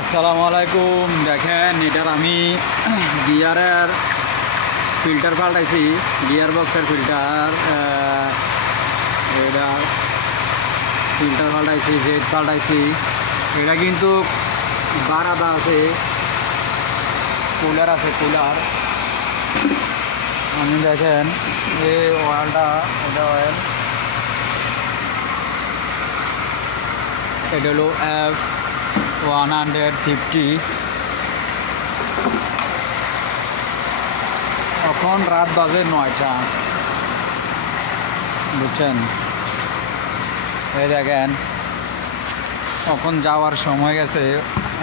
আসসালামু আলাইকুম। দেখেন এটার আমি গিয়ারের ফিল্টার পাল্টাইছি, গিয়ার বক্সের ফিল্টার এটা ফিল্টার পাল্টাইছি, জেট পাল্টাইছি। এটা কিন্তু বারাদা আছে, কুলার আছে, কুলার। আমি দেখেন এই অয়েলটা, এটা অয়েল, এটা হলো F150। এখন রাত বাজে 9টা, বুঝছেন? এই দেখেন এখন যাওয়ার সময় গেছে,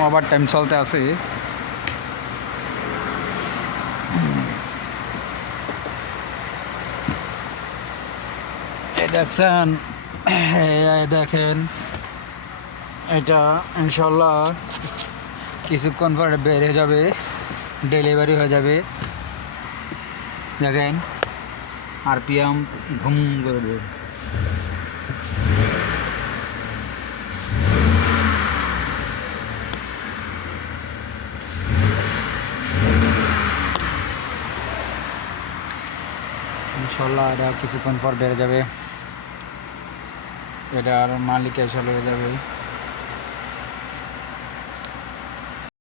ওভার টাইম চলতে আছে। এই দেখছেন, দেখেন এটা ইনশাল্লাহ কিছুক্ষণ পরে বের হয়ে যাবে, ডেলিভারি হয়ে যাবে। দেখেন আরপিএম ঘুম করবে। ইনশাল্লাহ এটা কিছুক্ষণ পর বেড়ে যাবে, এটার মালিক এসে হয়ে যাবে।